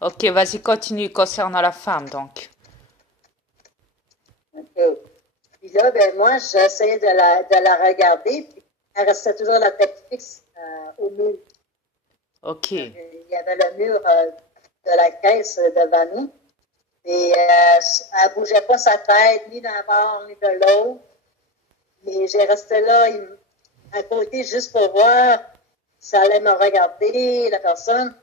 Ok, vas-y, continue concernant la femme, donc. OK. Puis là, ben moi, j'essayais de la regarder, puis elle restait toujours la tête fixe au mur. Ok. Il y avait le mur de la caisse devant nous. Et elle ne bougeait pas sa tête, ni d'un bord, ni de l'autre. Et j'ai resté là à côté juste pour voir si elle allait me regarder, la personne.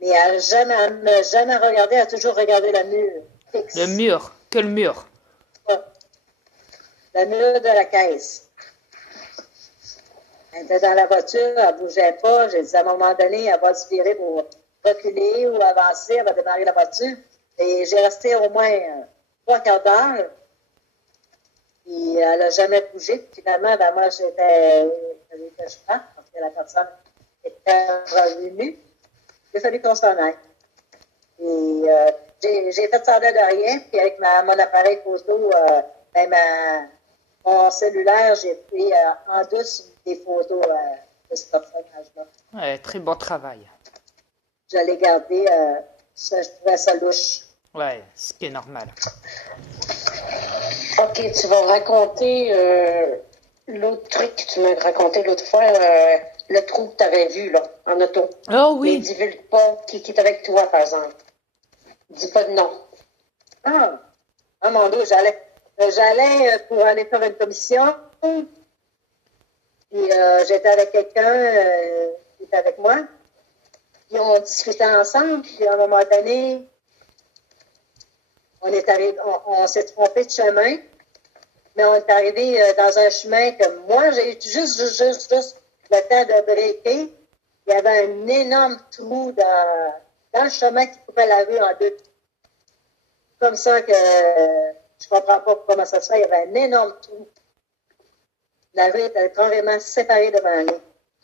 Mais elle ne m'a jamais regardé, elle a toujours regardé le mur Le fixe. mur. Quel mur? Le mur de la caisse. Elle était dans la voiture, elle ne bougeait pas. J'ai dit à un moment donné, elle va se virer pour reculer ou avancer, elle va démarrer la voiture. Et j'ai resté au moins 3/4 d'heure. Puis elle n'a jamais bougé. Puis finalement, ben moi, j'étais je parte parce que la personne était revenue. Il a fallu qu'on s'en aille. Et j'ai fait semblant de rien. Puis avec mon appareil photo, mon cellulaire, j'ai pris en douce des photos de ce personnage-là. Ouais, très bon travail. Je l'ai gardé. Je trouvais ça louche. Ouais, ce qui est normal. OK, tu vas raconter l'autre truc que tu m'as raconté l'autre fois, le trou que tu avais vu là, en auto. Oh Mais oui. divulgue pas qui est avec toi, par exemple. Dis pas de nom. Ah mon Dieu, j'allais pour aller faire une commission. Puis j'étais avec quelqu'un qui était avec moi. Puis on discutait ensemble. Puis à un moment donné, on s'est trompé de chemin. Mais on est arrivé dans un chemin que moi, j'ai eu juste le temps de breaker. Il y avait un énorme trou dans le chemin qui coupait la rue en deux. Comme ça que je comprends pas comment ça se fait. Il y avait un énorme trou. La rue était carrément séparée devant nous.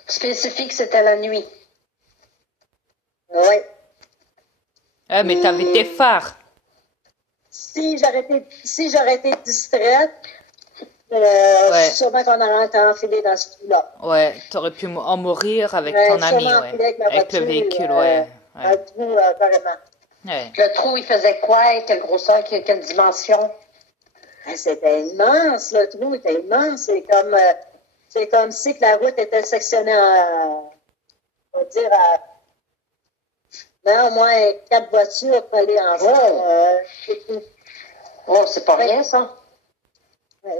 Spécifique, c'était la nuit. Oui. Ah, mais t'avais tes phares. Si j'aurais été distraite, Ouais. sûrement qu'on aurait enfilé dans ce trou-là. Ouais, t'aurais pu en mourir avec ton ami, Sûrement ouais. enfilé avec ma Avec le voiture, véhicule, ouais. un Ouais. trou carrément. Ouais. Le trou, il faisait quoi? Quelle grosseur? Quelle dimension? C'était immense, le trou était immense. C'est comme si que la route était sectionnée on va dire, au moins 4 voitures pour aller en rond. Oh, c'est pas rien, ça.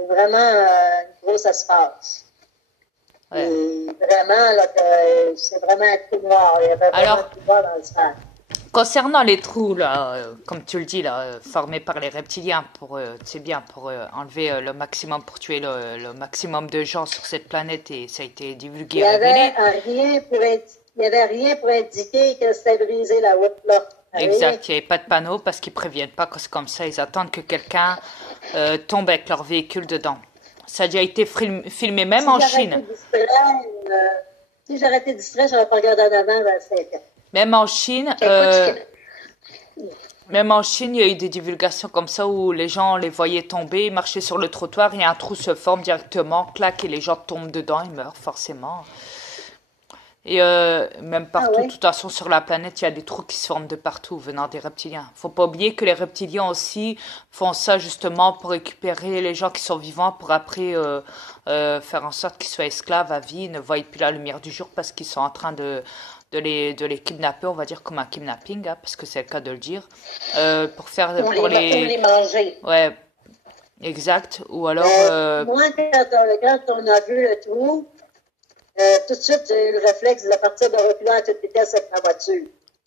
Vraiment une grosse espace. Ouais. Et vraiment, là, c'est vraiment un trou noir. Il y avait vraiment un trou noir dans le sphère. Concernant les trous, là, comme tu le dis, là, formés par les reptiliens, c'est bien, pour enlever le maximum, pour tuer le maximum de gens sur cette planète, et ça a été divulgué Il et révélé. n'y avait rien pour indiquer que c'était brisé la route là. Exact, il n'y avait pas de panneau parce qu'ils préviennent pas que c'est comme ça, ils attendent que quelqu'un tombe avec leur véhicule dedans. Ça a déjà été filmé même en Chine. Si j'aurais été distrait, j'aurais pas regardé en avant vers 5 ans. Même en Chine, il y a eu des divulgations comme ça où les gens les voyaient tomber, marcher sur le trottoir et un trou se forme directement, clac, et les gens tombent dedans, ils meurent forcément. Et même partout, de toute façon, sur la planète, il y a des trous qui se forment de partout venant des reptiliens. Faut pas oublier que les reptiliens aussi font ça justement pour récupérer les gens qui sont vivants, pour après faire en sorte qu'ils soient esclaves à vie, ne voient plus la lumière du jour parce qu'ils sont en train de les kidnapper, on va dire comme un kidnapping, hein, parce que c'est le cas de le dire, pour les manger. Ouais, exact. Ou alors... Moi, quand on a vu le trou, tout de suite, j'ai eu le réflexe de partir de reculer à toute vitesse avec ma voiture.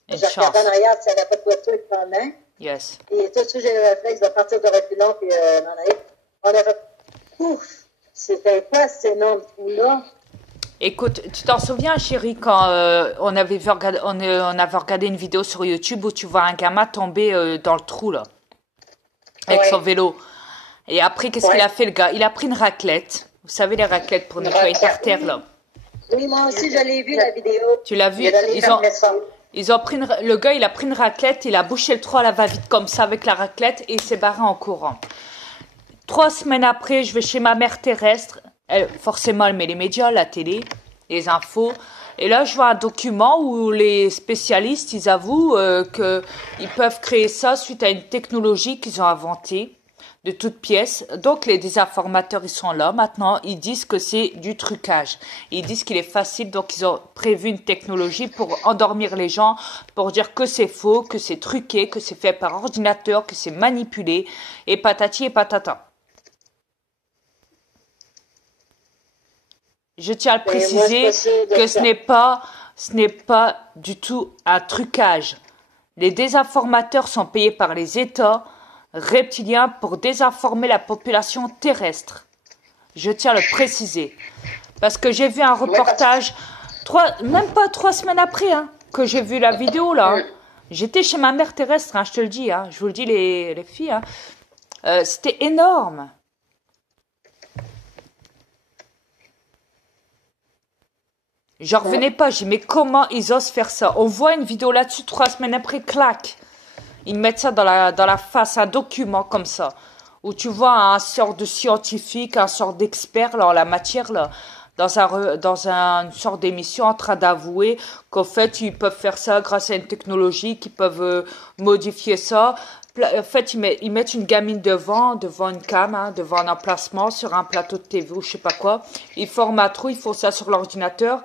J'ai regardé en arrière s'il n'y avait pas de voiture qui prenait. Yes. Et tout de suite, j'ai eu le réflexe de partir de reculant puis m'en aller. On a fait... Ouf! C'était quoi cet énorme trou-là? Écoute, tu t'en souviens, chérie, quand on avait regardé une vidéo sur YouTube où tu vois un gamin tomber dans le trou, là, avec son vélo. Et après, qu'est-ce qu'il a fait, le gars? Il a pris une raclette. Vous savez, les raclettes pour nettoyer par terre, là. Oui, moi aussi, je l'ai vu, la vidéo. Tu l'as vu? Le gars, il a pris une raclette, il a bouché le trou à la va-vite comme ça avec la raclette et il s'est barré en courant. 3 semaines après, je vais chez ma mère terrestre. Forcément, elle met les médias, la télé, les infos. Et là, je vois un document où les spécialistes, ils avouent qu'ils peuvent créer ça suite à une technologie qu'ils ont inventée de toutes pièces. Donc, les désinformateurs, ils sont là. Maintenant, ils disent que c'est du trucage. Ils disent qu'il est facile. Donc, ils ont prévu une technologie pour endormir les gens, pour dire que c'est faux, que c'est truqué, que c'est fait par ordinateur, que c'est manipulé, et patati et patata. Je tiens à le préciser que ce n'est pas du tout un trucage. Les désinformateurs sont payés par les États reptiliens pour désinformer la population terrestre. Je tiens à le préciser. Parce que j'ai vu un reportage, même pas 3 semaines après, hein, que j'ai vu la vidéo là. Hein. J'étais chez ma mère terrestre, hein, je te le dis, hein, je vous le dis les filles. Hein. C'était énorme. J'en revenais pas, j'ai dit mais comment ils osent faire ça? On voit une vidéo là-dessus 3 semaines après, clac. Ils mettent ça dans la face, un document comme ça, où tu vois un sort de scientifique, un sort d'expert là, en la matière, là, dans une sorte d'émission en train d'avouer qu'en fait, ils peuvent faire ça grâce à une technologie, qu'ils peuvent modifier ça. En fait, ils mettent une gamine devant une cam, hein, devant un emplacement, sur un plateau de TV ou je sais pas quoi. Ils forment un trou, ils font ça sur l'ordinateur.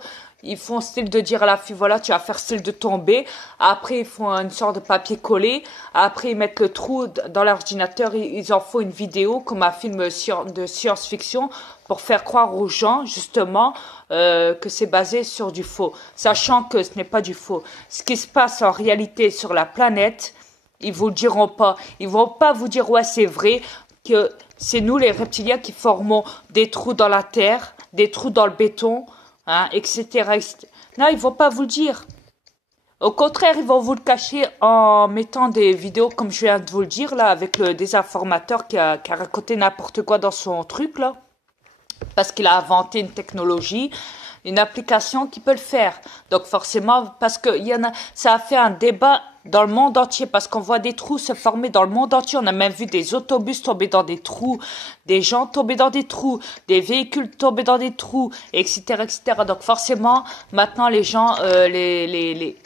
Ils font style de dire à la fille, voilà, tu vas faire style de tomber. Après, ils font une sorte de papier collé. Après, ils mettent le trou dans l'ordinateur. Ils en font une vidéo comme un film de science-fiction pour faire croire aux gens, justement, que c'est basé sur du faux. Sachant que ce n'est pas du faux. Ce qui se passe en réalité sur la planète, ils vous le diront pas. Ils vont pas vous dire, ouais, c'est vrai que c'est nous, les reptiliens, qui formons des trous dans la terre, des trous dans le béton, hein, etc., etc. Non, ils vont pas vous le dire. Au contraire, ils vont vous le cacher en mettant des vidéos comme je viens de vous le dire, là, avec le désinformateur qui a raconté n'importe quoi dans son truc, là. Parce qu'il a inventé une technologie, une application qui peut le faire. Donc forcément, parce que ça a fait un débat dans le monde entier, parce qu'on voit des trous se former dans le monde entier. On a même vu des autobus tomber dans des trous, des gens tomber dans des trous, des véhicules tomber dans des trous, etc., etc. Donc forcément, maintenant les gens, les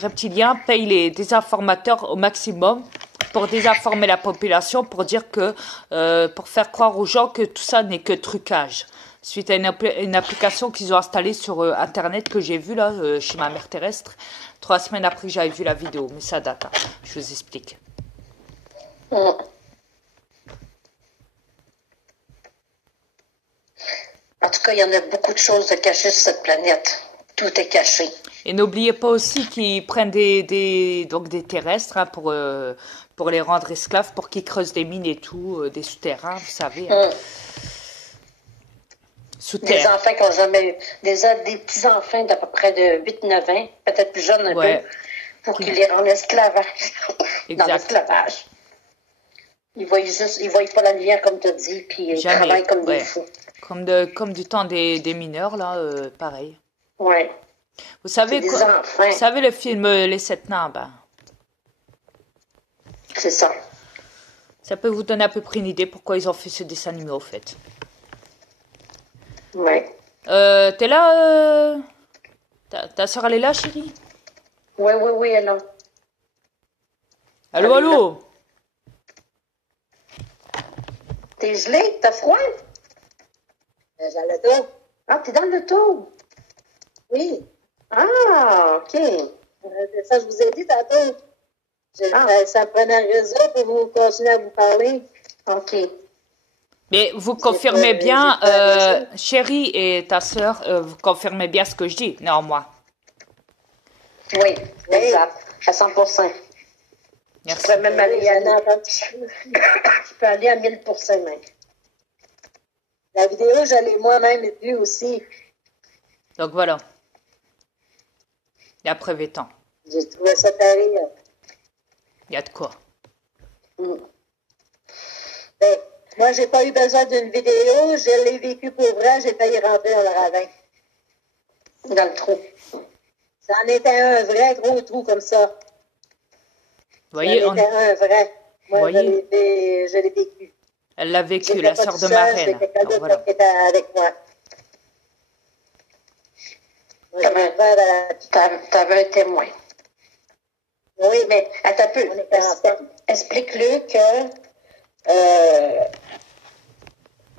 reptiliens payent les désinformateurs au maximum pour désinformer la population, pour dire que, pour faire croire aux gens que tout ça n'est que trucage. Suite à une application qu'ils ont installée sur Internet que j'ai vue là, chez ma mère terrestre, 3 semaines après que j'avais vu la vidéo. Mais ça date, hein. Je vous explique. En tout cas, il y en a beaucoup de choses de cachées sur cette planète. Tout est caché. Et n'oubliez pas aussi qu'ils prennent des terrestres, hein, pour les rendre esclaves, pour qu'ils creusent des mines et tout, des souterrains, vous savez. Hein. Sous terre. Des enfants qui n'ont jamais eu. Des petits-enfants d'à peu près de 8-9 ans, peut-être plus jeunes un peu, pour qu'ils les rendent esclaves. Dans l'esclavage. Ils voient pas la lumière, comme tu as dit, puis ils travaillent comme des fous. Comme du temps des mineurs, là, pareil. Ouais. Vous savez le film Les Sept Nains, ben. C'est ça. Ça peut vous donner à peu près une idée pourquoi ils ont fait ce dessin animé, au fait. Ouais. T'es là, ta soeur, elle est là, chérie? Oui, elle est là. Allô, allô? T'es gelé? T'as froid? J'ai l'auto. Ah, t'es dans l'auto? Oui. Ah, OK. C'est ça, je vous ai dit tantôt. Ça prenait un réseau pour vous continuer à vous parler. OK. Mais vous confirmez bien, chérie et ta sœur, vous confirmez bien ce que je dis, néanmoins. Oui, exact. À 100%. Merci. Tu peux même aller tu peux aller à 1000% même. La vidéo, je l'ai moi-même vue aussi. Donc voilà. La preuve étant. J'ai trouvé ça terrible. Il y a de quoi. Ben, moi, j'ai pas eu besoin d'une vidéo. Je l'ai vécu pour vrai. J'ai failli rentrer dans le ravin. Dans le trou. Ça en était un vrai gros trou comme ça. Voyez, ça en était un vrai. Moi, voyez, je l'ai vécu. elle l'a vécu, la sœur de ma reine. J'ai quelqu'un d'autre qui était avec moi. Moi, j'ai ouvert T'avais un témoin. Oui, mais attends un peu. Explique-le que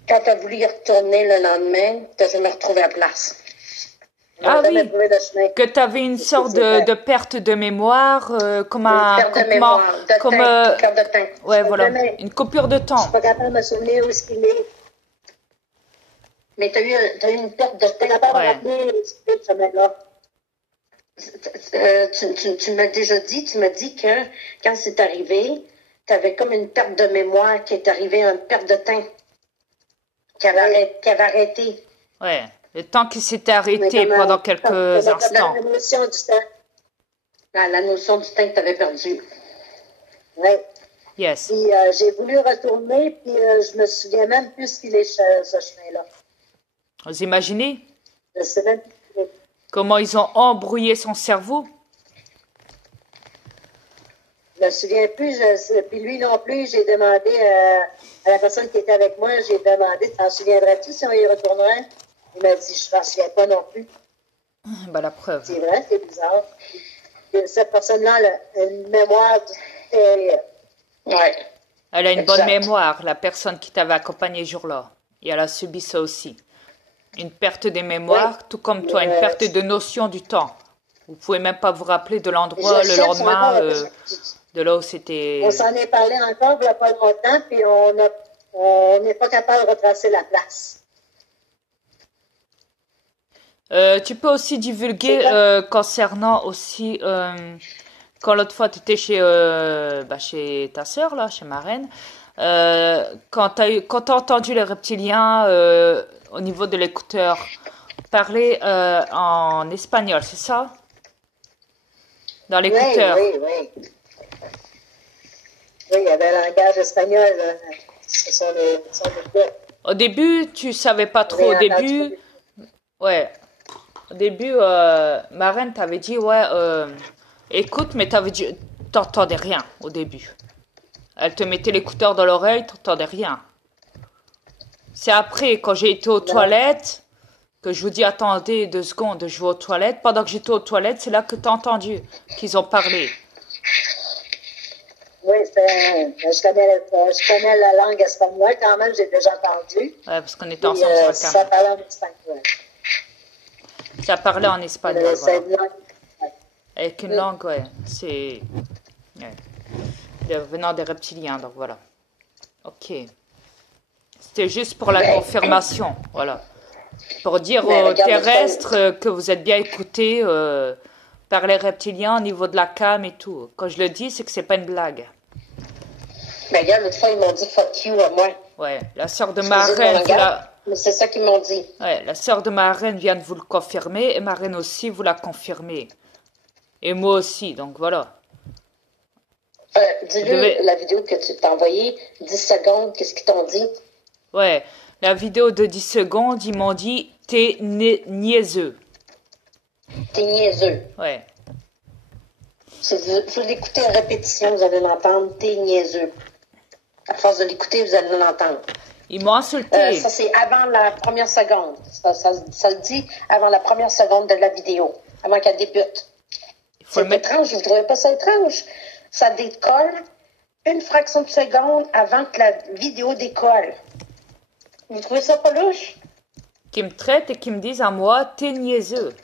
quand tu as voulu y retourner le lendemain, tu n'as jamais retrouvé la place. Ah oui, que tu avais une sorte de perte de mémoire, comme un perte de mémoire, perte de temps. Ouais, voilà, une coupure de temps. Je suis pas capable de me souvenir où est-ce qu'il est. Mais tu as eu une perte de temps. Je suis pas capable de me rappeler ce semaine-là. Tu m'as déjà dit, que quand c'est arrivé, tu avais comme une perte de mémoire qui est arrivée, une perte de temps qui avait arrêté. Ouais, le temps qui s'était arrêté pendant quelques instants. La notion du temps. La notion du temps que tu avais perdu. Oui. Yes. Puis j'ai voulu retourner, puis je me souviens même plus ce qu'il est ce chemin-là. Vous imaginez? Je sais même plus. Comment ils ont embrouillé son cerveau? Je me souviens plus, puis lui non plus, j'ai demandé à la personne qui était avec moi, j'ai demandé, t'en souviendrais-tu si on y retournerait? Il m'a dit, je m'en souviens pas non plus. Ben, la preuve. C'est vrai, c'est bizarre. Cette personne-là, elle a une mémoire ouais. Elle a une bonne mémoire, la personne qui t'avait accompagné ce jour-là. Et elle a subi ça aussi. Une perte de mémoire, tout comme toi, une perte de notion du temps. Vous pouvez même pas vous rappeler de l'endroit le lendemain, de là où c'était... On s'en est parlé encore il n'y a pas longtemps, puis on n'est pas capable de retracer la place. Tu peux aussi divulguer concernant aussi... quand l'autre fois, tu étais chez ta sœur, là, chez ma reine, quand t'as entendu les reptiliens... au niveau de l'écouteur, parler en espagnol, c'est ça? Dans l'écouteur. Oui. Oui, il y avait le langage espagnol. Ce sont les Au début, tu savais pas trop. Au début, ma reine t'avait dit, écoute, mais t'entendais rien au début. Elle te mettait l'écouteur dans l'oreille, t'entendais rien. C'est après, quand j'ai été aux toilettes, que je vous dis, attendez 2 secondes, je vais aux toilettes. Pendant que j'étais aux toilettes, c'est là que tu as entendu qu'ils ont parlé. Oui, je connais la langue espagnole quand même, j'ai déjà entendu. Oui, parce qu'on était ensemble sur le ça parlait en espagnol. Ça parlait en espagnol, voilà. Avec une langue, c'est... venant des reptiliens, donc voilà. Ok. C'était juste pour la confirmation, voilà. Pour dire aux terrestres que vous êtes bien écoutés par les reptiliens au niveau de la cam et tout. Quand je le dis, c'est que c'est pas une blague. Mais regarde, l'autre fois, ils m'ont dit fuck you à moi. Ouais, la sœur de ma reine... Mais c'est ça qu'ils m'ont dit. Ouais, la sœur de ma reine vient de vous le confirmer et ma reine aussi vous l'a confirmé. Et moi aussi, donc voilà. Dis-le la vidéo que tu t'as envoyée, 10 secondes, qu'est-ce qu'ils t'ont dit? Ouais, la vidéo de 10 secondes, ils m'ont dit « T'es niaiseux ». T'es niaiseux. Ouais. Vous l'écoutez en répétition, vous allez l'entendre, t'es niaiseux. À force de l'écouter, vous allez l'entendre. Ils m'ont insulté. Ça, c'est avant la première seconde. Ça le dit avant la première seconde de la vidéo, avant qu'elle débute. C'est étrange, vous ne trouvez pas ça étrange? Ça décolle une fraction de seconde avant que la vidéo décolle. Vous trouvez ça pas louche? Qui me traitent et qui me disent à moi, t'es niaiseux.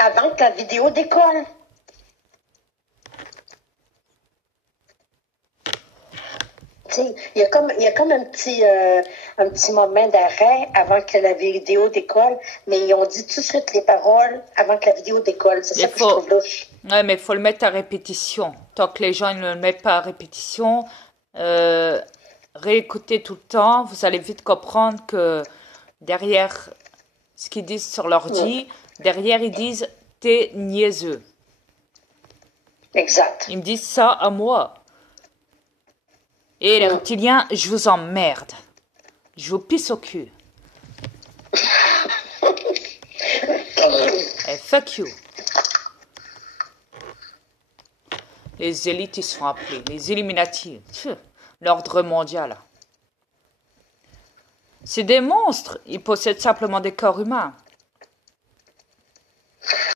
Avant que la vidéo décolle. Il y a comme un petit moment d'arrêt avant que la vidéo décolle, mais ils ont dit tout de suite les paroles avant que la vidéo décolle. C'est ça que je trouve louche. Ouais, mais il faut le mettre à répétition. Tant que les gens ne le mettent pas à répétition, réécoutez tout le temps, vous allez vite comprendre que derrière ce qu'ils disent sur l'ordi, derrière ils disent « t'es niaiseux ». Exact. Ils me disent ça à moi. Et les reptiliens, je vous emmerde. Je vous pisse au cul. Et fuck you. Les élites, ils sont appelés. Les Illuminati. L'ordre mondial. C'est des monstres. Ils possèdent simplement des corps humains.